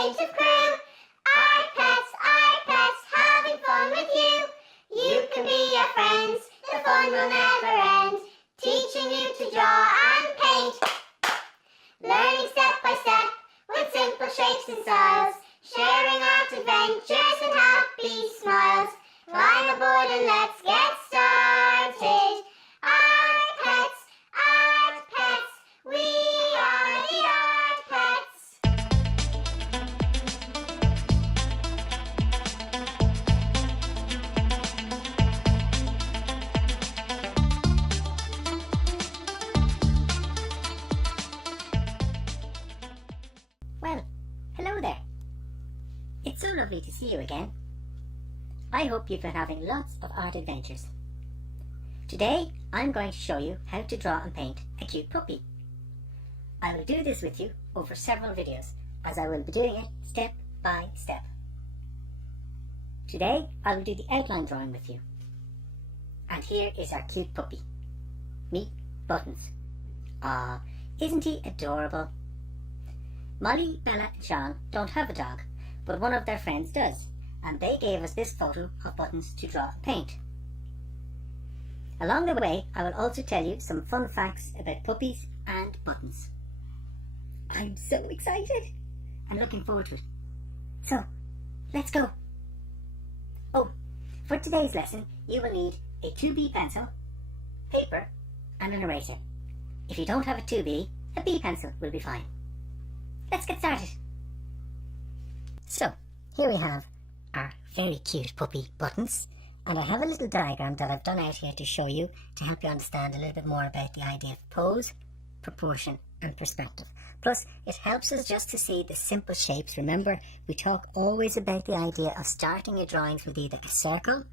change of crew. iPets, having fun with you. You can be your friends, the fun will never end. Teaching you to draw and paint. Learning step by step with simple shapes and styles. Sharing out adventures and happy smiles. Climb aboard and let's get started. Art pets, we are the art pets. Well, hello there. It's so lovely to see you again. I hope you've been having lots of art adventures. Today I'm going to show you how to draw and paint a cute puppy. I will do this with you over several videos, as I will be doing it step by step. Today I will do the outline drawing with you. And here is our cute puppy. Meet Buttons. Ah, isn't he adorable? Molly, Bella and Sean don't have a dog, but one of their friends does, and they gave us this photo of Buttons to draw and paint. Along the way, I will also tell you some fun facts about puppies and Buttons. I'm so excited and looking forward to it. So, let's go. Oh, for today's lesson, you will need a 2B pencil, paper and an eraser. If you don't have a 2B, a B pencil will be fine. Let's get started. So, here we have our very cute puppy Buttons, and I have a little diagram that I've done out here to show you to help you understand a little bit more about the idea of pose, proportion and perspective. Plus, it helps us just to see the simple shapes. Remember, we talk always about the idea of starting your drawings with either a circle,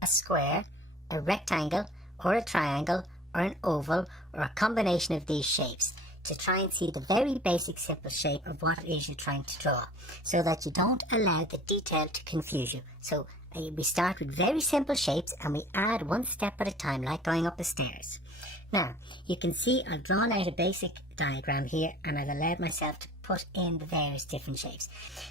a square, a rectangle or a triangle or an oval or a combination of these shapes, to try and see the very basic simple shape of what it is you're trying to draw, so that you don't allow the detail to confuse you. So we start with very simple shapes and we add one step at a time, like going up the stairs. Now, you can see I've drawn out a basic diagram here and I've allowed myself to put in the various different shapes.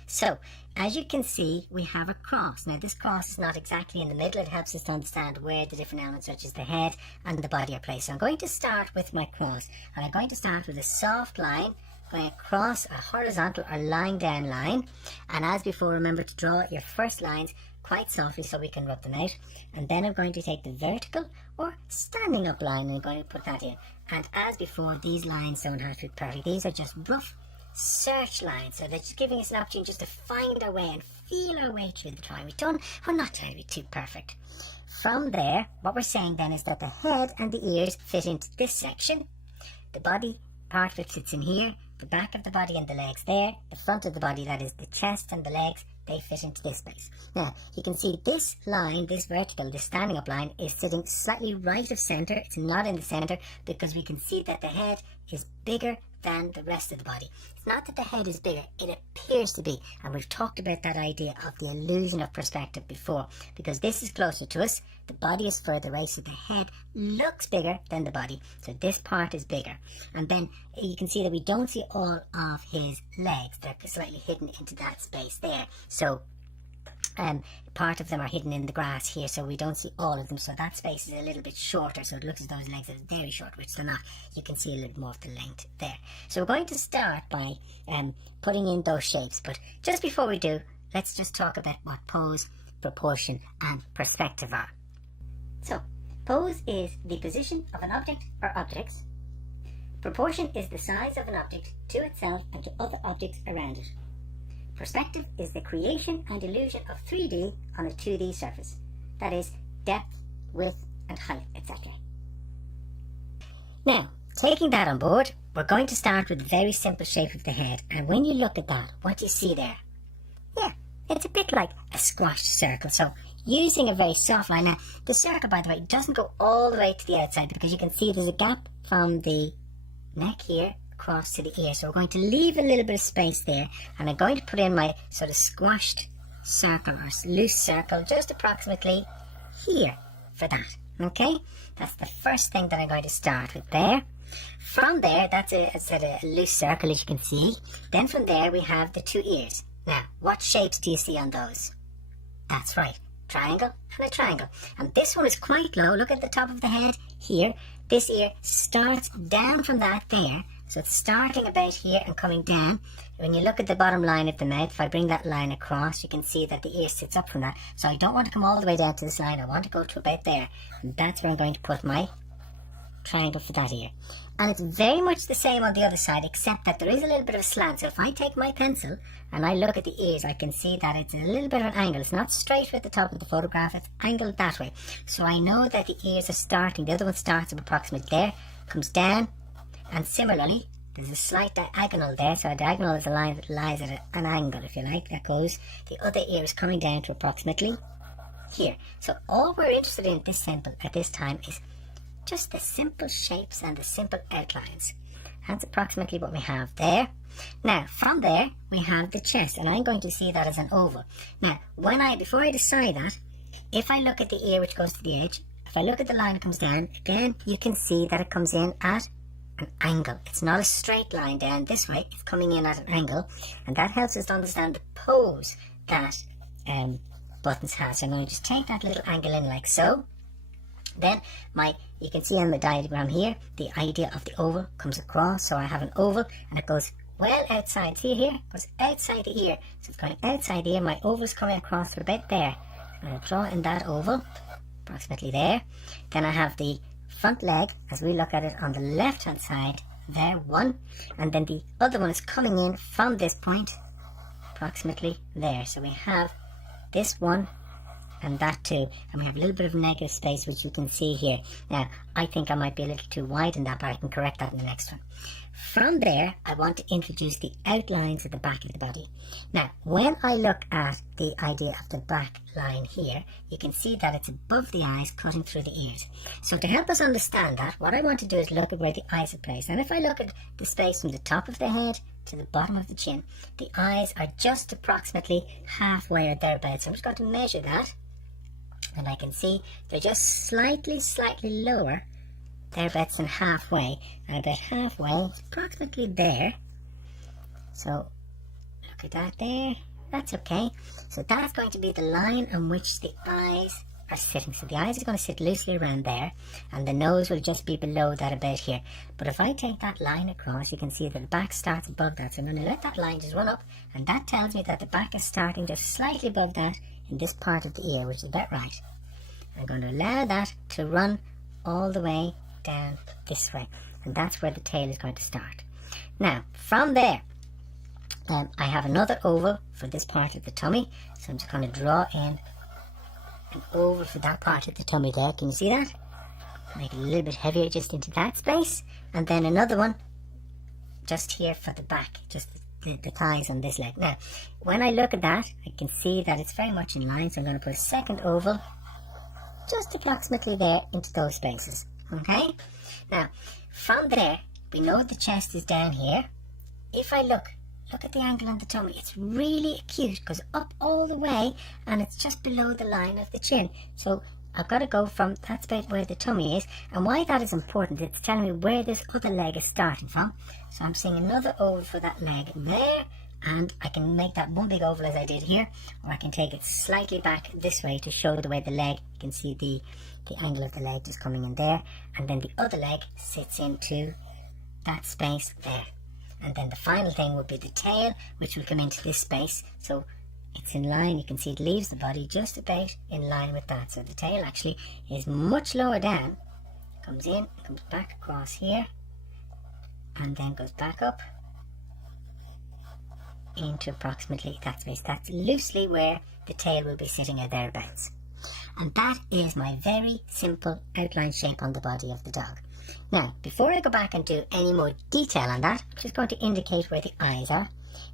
So, as you can see, we have a cross. Now, this cross is not exactly in the middle. It helps us to understand where the different elements, such as the head and the body, are placed. So I'm going to start with my cross, and I'm going to start with a soft line going across a horizontal or lying down line. And as before, remember to draw your first lines quite softly so we can rub them out. And then I'm going to take the vertical or standing up line and I'm going to put that in. And as before, these lines don't have to be perfect. These are just rough search lines, so they're just giving us an opportunity just to find our way and feel our way through the drawing. We're not trying to be too perfect. From there, what we're saying then is that the head and the ears fit into this section, the body part of it fits in here, the back of the body and the legs there, the front of the body, that is the chest and the legs, they fit into this space. Now, you can see this line, this vertical, this standing up line, is sitting slightly right of centre. It's not in the centre because we can see that the head is bigger than the rest of the body. It's not that the head is bigger, it appears to be. And we've talked about that idea of the illusion of perspective before, because this is closer to us, the body is further away, so the head looks bigger than the body. So this part is bigger. And then you can see that we don't see all of his legs. They're slightly hidden into that space there. So part of them are hidden in the grass here, so we don't see all of them, so that space is a little bit shorter, so it looks as though his legs are very short, which they're not. You can see a little more of the length there. So we're going to start by putting in those shapes, but just before we do, let's just talk about what pose, proportion and perspective are. So, pose is the position of an object or objects. Proportion is the size of an object to itself and to other objects around it. Perspective is the creation and illusion of 3D on a 2D surface. That is, depth, width and height, etc. Now, taking that on board, we're going to start with the very simple shape of the head. And when you look at that, what do you see there? Yeah, it's a bit like a squashed circle. So, using a very soft line. Now, the circle, by the way, doesn't go all the way to the outside, because you can see there's a gap from the neck here across to the ear, so we're going to leave a little bit of space there, and I'm going to put in my sort of squashed circle or loose circle just approximately here for that. Okay, that's the first thing that I'm going to start with there. From there, that's a loose circle, as you can see. Then from there we have the two ears. Now, what shapes do you see on those? That's right, triangle and a triangle. And this one is quite low. Look at the top of the head here. This ear starts down from that there. So it's starting about here and coming down. When you look at the bottom line of the mouth, if I bring that line across, you can see that the ear sits up from that. So I don't want to come all the way down to this line. I want to go to about there. And that's where I'm going to put my triangle for that ear. And it's very much the same on the other side, except that there is a little bit of a slant. So if I take my pencil and I look at the ears, I can see that it's a little bit of an angle. It's not straight with the top of the photograph, it's angled that way. So I know that the ears are starting, the other one starts at approximately there, comes down, and similarly, there's a slight diagonal there. So a diagonal is a line that lies at an angle, if you like, that goes. The other ear is coming down to approximately here. So all we're interested in at this time is just the simple shapes and the simple outlines. That's approximately what we have there. Now, from there, we have the chest, and I'm going to see that as an oval. Now, before I decide that, if I look at the ear which goes to the edge, if I look at the line that comes down, again, you can see that it comes in at an angle. It's not a straight line down this way, it's coming in at an angle, and that helps us to understand the pose that Buttons has. So I'm going to just take that little angle in like so. Then you can see on the diagram here, the idea of the oval comes across. So I have an oval and it goes well outside. See here? It goes outside the ear. So it's going outside the ear. My oval is coming across for about there. I'm going to draw in that oval, approximately there. Then I have the front leg, as we look at it on the left hand side, there, one. And then the other one is coming in from this point, approximately there. So we have this one and that too, and we have a little bit of negative space which you can see here. Now I think I might be a little too wide in that, but I can correct that in the next one. From there I want to introduce the outlines at the back of the body. Now when I look at the idea of the back line here, you can see that it's above the eyes, cutting through the ears. So to help us understand that, what I want to do is look at where the eyes are placed. And if I look at the space from the top of the head to the bottom of the chin, the eyes are just approximately halfway or thereabouts. So I'm just going to measure that, and I can see they're just slightly lower, thereabouts than halfway, and about halfway, approximately there. So look at that there, that's okay. So that's going to be the line on which the eyes are sitting. So the eyes are going to sit loosely around there, and the nose will just be below that about here. But if I take that line across, you can see that the back starts above that. So I'm going to let that line just run up, and that tells me that the back is starting just slightly above that in this part of the ear, which is about right. I'm going to allow that to run all the way down this way, and that's where the tail is going to start. Now from there, I have another oval for this part of the tummy, so I'm just going to draw in an oval for that part of the tummy there. Can you see that? Make it a little bit heavier just into that space, and then another one just here for the back, just the thighs on this leg. Now when I look at that, I can see that it's very much in line, so I'm going to put a second oval just approximately there into those spaces. Okay, now from there we know the chest is down here. If I look at the angle on the tummy, it's really acute, goes up all the way, and it's just below the line of the chin. So I've got to go from, that's about where the tummy is. And why that is important, it's telling me where this other leg is starting from. So I'm seeing another oval for that leg there, and I can make that one big oval as I did here, or I can take it slightly back this way to show the way the leg, you can see the angle of the leg just coming in there, and then the other leg sits into that space there. And then the final thing would be the tail, which will come into this space. So it's in line, you can see it leaves the body just about in line with that. So the tail actually is much lower down, comes in, comes back across here, and then goes back up into approximately that space. That's loosely where the tail will be sitting or thereabouts. And that is my very simple outline shape on the body of the dog. Now, before I go back and do any more detail on that, I'm just going to indicate where the eyes are.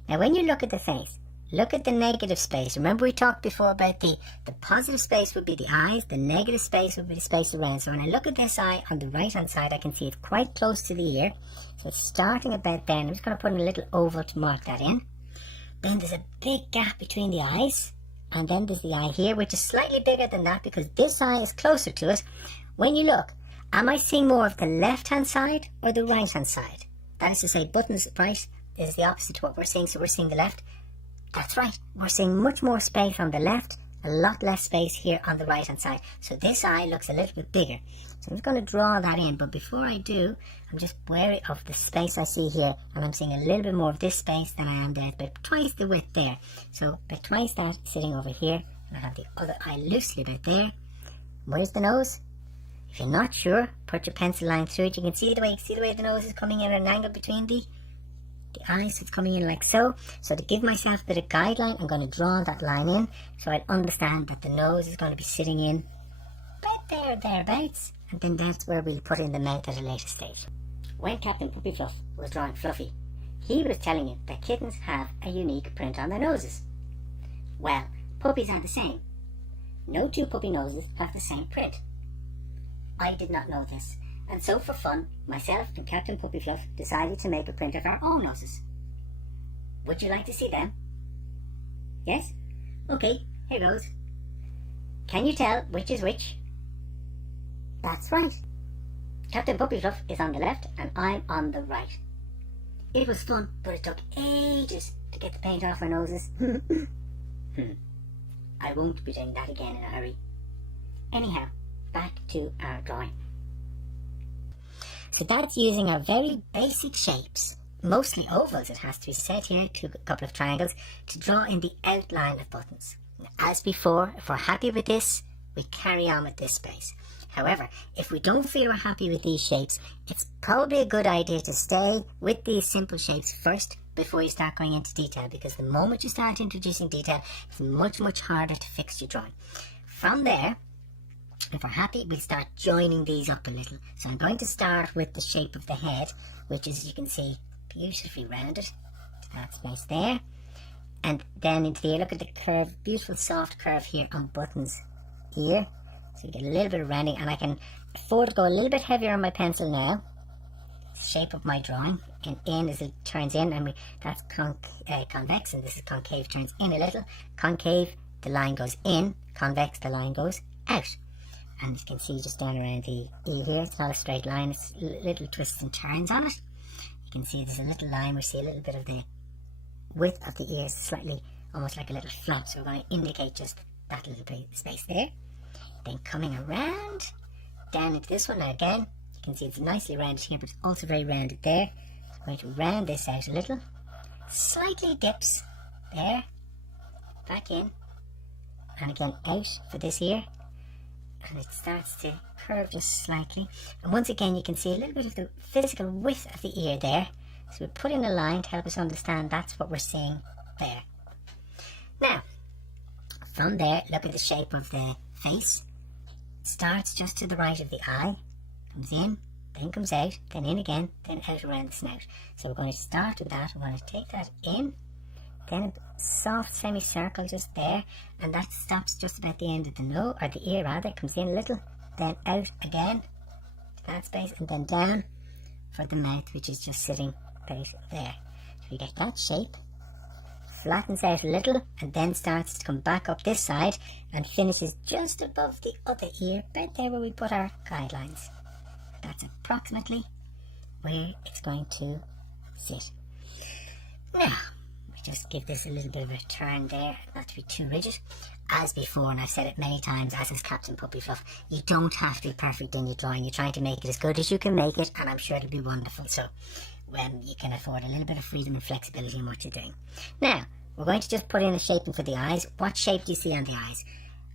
Now, when you look at the face, look at the negative space. Remember we talked before about the positive space would be the eyes, the negative space would be the space around. So when I look at this eye on the right hand side, I can see it's quite close to the ear. So it's starting about there, and I'm just going to put in a little oval to mark that in. Then there's a big gap between the eyes, and then there's the eye here, which is slightly bigger than that because this eye is closer to it. When you look, am I seeing more of the left hand side or the right hand side? That is to say, Buttons right is the opposite to what we're seeing, so we're seeing the left. That's right, we're seeing much more space on the left, a lot less space here on the right hand side. So this eye looks a little bit bigger. So I'm just going to draw that in, but before I do, I'm just wary of the space I see here, and I'm seeing a little bit more of this space than I am there, but twice the width there. So about twice that sitting over here, and I have the other eye loosely about there. Where's the nose? If you're not sure, put your pencil line through it. You can see the way the nose is coming in at an angle between the eyes. It's coming in like so. So to give myself a bit of guideline, I'm going to draw that line in, so I'll understand that the nose is going to be sitting in about there, thereabouts, and then that's where we'll put in the mouth at a later stage. When Captain Puppy Fluff was drawing Fluffy, he was telling you that kittens have a unique print on their noses. Well, puppies are the same. No two puppy noses have the same print. I did not know this, and so for fun, myself and Captain Puppy Fluff decided to make a print of our own noses. Would you like to see them? Yes? Okay, here goes. Can you tell which is which? That's right. Captain Puppy Fluff is on the left and I'm on the right. It was fun, but it took ages to get the paint off our noses. I won't be doing that again in a hurry. Anyhow, back to our drawing. So that's using our very basic shapes, mostly ovals it has to be said here, to a couple of triangles, to draw in the outline of buttons. As before, if we're happy with this, we carry on with this space. However, if we don't feel we're happy with these shapes, it's probably a good idea to stay with these simple shapes first before you start going into detail, because the moment you start introducing detail, it's much harder to fix your drawing. From there, if we're happy, we'll start joining these up a little. So I'm going to start with the shape of the head, which is, as you can see, beautifully rounded. That space there. And then into the ear, look at the curve, beautiful soft curve here on Button's ear. So you get a little bit of rounding, and I can afford to go a little bit heavier on my pencil now. Shape of my drawing, and in as it turns in, and that's convex, and this is concave, turns in a little. Concave, the line goes in. Convex, the line goes out. And you can see just down around the ear here, it's not a straight line, it's little twists and turns on it. You can see there's a little line, we see a little bit of the width of the ears, slightly, almost like a little flap, so we're going to indicate just that little bit of space there. Then coming around, down into this one, now again, you can see it's nicely rounded here, but it's also very rounded there. So I'm going to round this out a little, slightly dips, there, back in, and again out for this ear. And it starts to curve just slightly, and once again you can see a little bit of the physical width of the ear there, so we put in a line to help us understand that's what we're seeing there. Now from there, look at the shape of the face. It starts just to the right of the eye, comes in, then comes out, then in again, then out around the snout. So we're going to start with that. We're going to take that in, then a soft semicircle just there, and that stops just about the end of the nose, or the ear rather, comes in a little, then out again to that space, and then down for the mouth, which is just sitting right there. So we get that shape, flattens out a little, and then starts to come back up this side and finishes just above the other ear, about there where we put our guidelines. That's approximately where it's going to sit. Now, just give this a little bit of a turn there, not to be too rigid. As before, and I've said it many times, as is Captain Puppy Fluff, you don't have to be perfect in your drawing. You're trying to make it as good as you can make it, and I'm sure it'll be wonderful. So when you can afford a little bit of freedom and flexibility in what you're doing. Now, we're going to just put in a shaping for the eyes. What shape do you see on the eyes?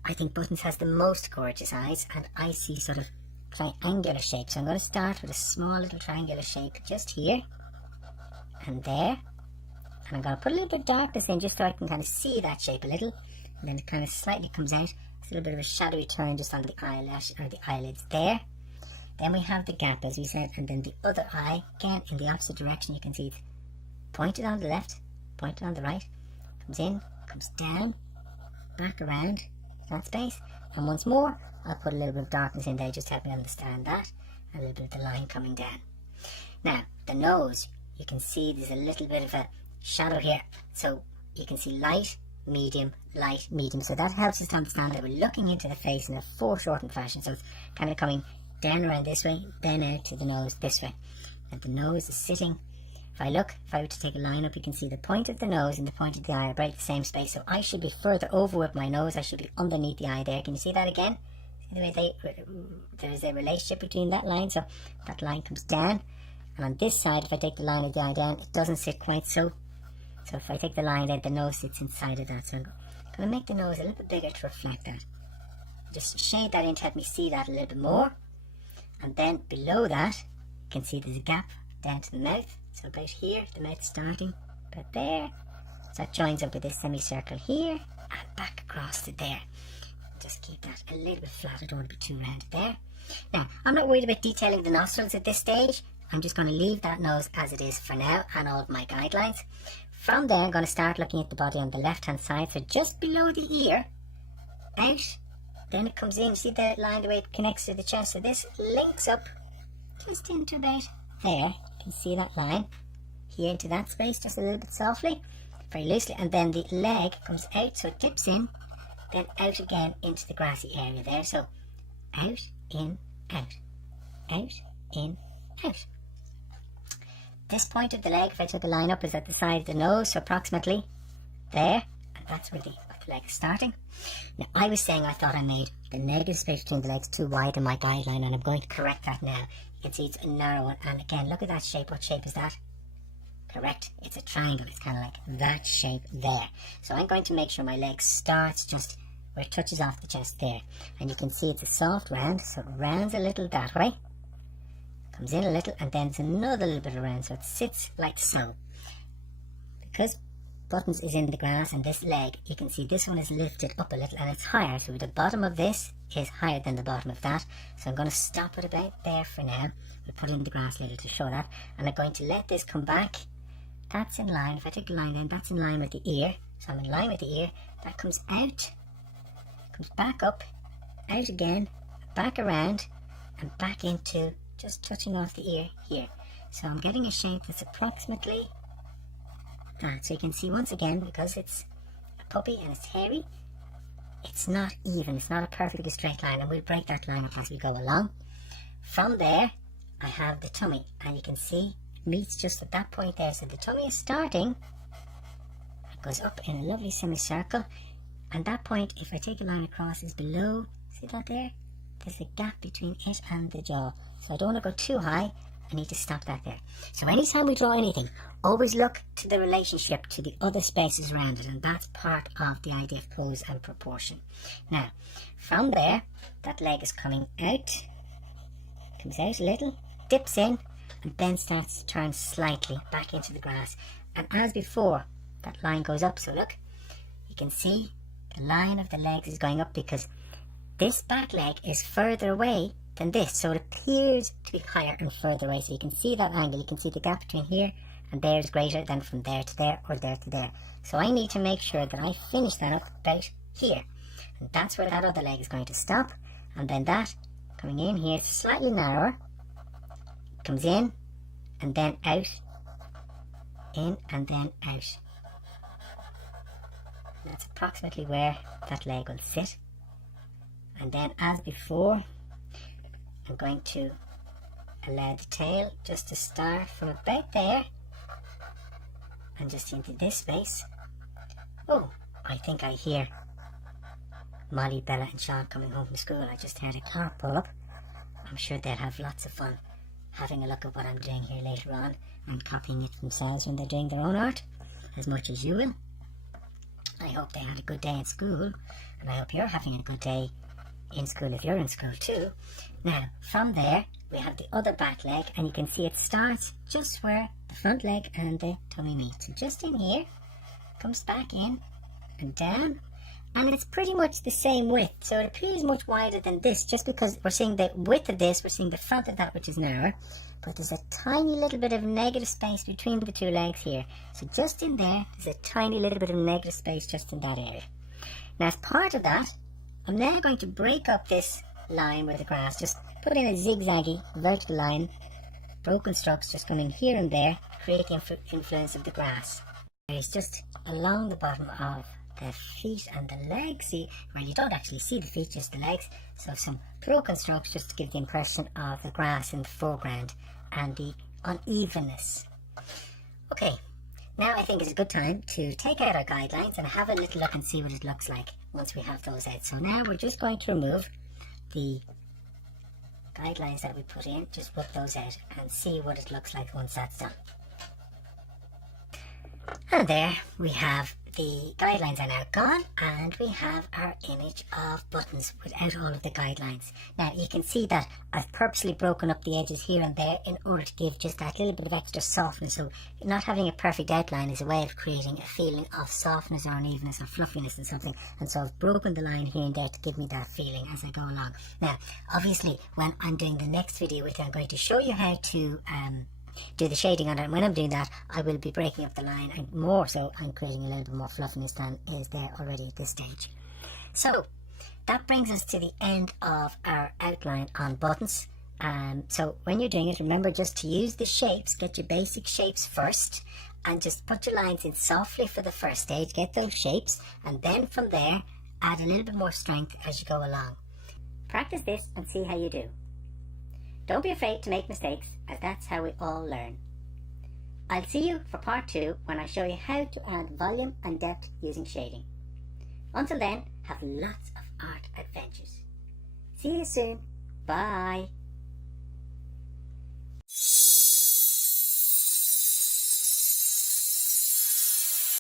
I think Buttons has the most gorgeous eyes, and I see sort of triangular shapes. So I'm going to start with a small little triangular shape just here and there. And I'm going to put a little bit of darkness in just so I can kind of see that shape a little. And then it kind of slightly comes out. It's a little bit of a shadowy turn just on the eyelash or the eyelids there. Then we have the gap, as we said, and then the other eye, again in the opposite direction. You can see it's pointed on the left, pointed on the right. Comes in, comes down, back around that space. And once more, I'll put a little bit of darkness in there just to help me understand that. And a little bit of the line coming down. Now, the nose, you can see there's a little bit of a shadow here, so you can see light, medium, so that helps us to understand that we're looking into the face in a foreshortened fashion. So it's kind of coming down around this way, then out to the nose this way, and the nose is sitting if I were to take a line up, you can see the point of the nose and the point of the eye are about the same space. So I should be further over with my nose. I should be underneath the eye there. Can you see that again? See the way there is a relationship between that line. So that line comes down. And on this side, if I take the line of the eye down, it doesn't sit quite so. So if I take the line down, the nose sits inside of that. So I'm going to make the nose a little bit bigger to reflect that. Just shade that in to help me see that a little bit more. And then below that, you can see there's a gap down to the mouth. So about here, the mouth starting about there. So that joins up with this semicircle here and back across to there. Just keep that a little bit flat. I don't want to be too rounded there. Now, I'm not worried about detailing the nostrils at this stage. I'm just going to leave that nose as it is for now and all of my guidelines. From there, I'm going to start looking at the body on the left hand side. So just below the ear, out, then it comes in. See the line, the way it connects to the chest. So this links up just into about there. You can see that line here into that space just a little bit softly, very loosely, and then the leg comes out, so it dips in, then out again into the grassy area there. So out, in, out, out, in, out. This point of the leg, if I took a line up, is at the side of the nose, so approximately there, and that's where the leg is starting. Now, I was saying I thought I made the negative space between the legs too wide in my guideline, and I'm going to correct that now. You can see it's a narrow one, and again, look at that shape. What shape is that? Correct, it's a triangle. It's kind of like that shape there. So I'm going to make sure my leg starts just where it touches off the chest there, and you can see it's a soft round, so it rounds a little that way, comes in a little, and then it's another little bit around, so it sits like so. Because Buttons is in the grass, and this leg, you can see this one is lifted up a little and it's higher, so the bottom of this is higher than the bottom of that. So I'm going to stop it about there for now. We'll put it in the grass later to show that, and I'm going to let this come back. That's in line. If I take the line then, that's in line with the ear, so I'm in line with the ear. That comes out, comes back up, out again, back around, and back into just touching off the ear here. So I'm getting a shape that's approximately that. So you can see once again, because it's a puppy and it's hairy, it's not even, it's not a perfectly straight line, and we'll break that line up as we go along. From there I have the tummy, and you can see it meets just at that point there. So the tummy is starting, it goes up in a lovely semicircle, and that point, if I take a line across, is below. See that there? There's a gap between it and the jaw, so I don't want to go too high. I need to stop that there. So anytime we draw anything, always look to the relationship to the other spaces around it, and that's part of the idea of pose and proportion. Now, from there, that leg is coming out, comes out a little, dips in, and then starts to turn slightly back into the grass. And as before, that line goes up. So look, you can see the line of the legs is going up because this back leg is further away than this, so it appears to be higher and further away. So you can see that angle, you can see the gap between here and there is greater than from there to there or there to there. So I need to make sure that I finish that up about here, and that's where that other leg is going to stop. And then that coming in here is slightly narrower, comes in and then out, in and then out. And that's approximately where that leg will sit. And then as before, I'm going to allow the tail just to start from about there and just into this space. Oh, I think I hear Molly, Bella and Sean coming home from school. I just heard a car pull up. I'm sure they'll have lots of fun having a look at what I'm doing here later on and copying it themselves when they're doing their own art, as much as you will. I hope they had a good day in school, and I hope you're having a good day in school if you're in school too. Now, from there, we have the other back leg, and you can see it starts just where the front leg and the tummy meet. So just in here, comes back in and down, and it's pretty much the same width. So it appears much wider than this, just because we're seeing the width of this, we're seeing the front of that, which is narrower, but there's a tiny little bit of negative space between the two legs here. So just in there, there's a tiny little bit of negative space just in that area. Now, as part of that, I'm now going to break up this line with the grass, just put in a zigzaggy vertical line, broken strokes just coming here and there, create the influence of the grass. It's just along the bottom of the feet and the legs. See, well, you don't actually see the feet, just the legs. So some broken strokes just to give the impression of the grass in the foreground and the unevenness. Okay, now I think it's a good time to take out our guidelines and have a little look and see what it looks like once we have those out. So now we're just going to remove the guidelines that we put in, just whip those out and see what it looks like once that's done. And there we have the guidelines are now gone, and we have our image of buttons without all of the guidelines. Now you can see that I've purposely broken up the edges here and there in order to give just that little bit of extra softness. So not having a perfect outline is a way of creating a feeling of softness or unevenness or fluffiness in something, and so I've broken the line here and there to give me that feeling as I go along. Now obviously when I'm doing the next video with you, I'm going to show you how to do the shading on it, and when I'm doing that I will be breaking up the line, and more so I'm creating a little bit more fluffiness than is there already at this stage. So that brings us to the end of our outline on buttons. So when you're doing it, remember just to use the shapes, get your basic shapes first, and just put your lines in softly for the first stage, get those shapes, and then from there add a little bit more strength as you go along. Practice this and see how you do. Don't be afraid to make mistakes, as that's how we all learn. I'll see you for part 2 when I show you how to add volume and depth using shading. Until then, have lots of art adventures. See you soon. Bye.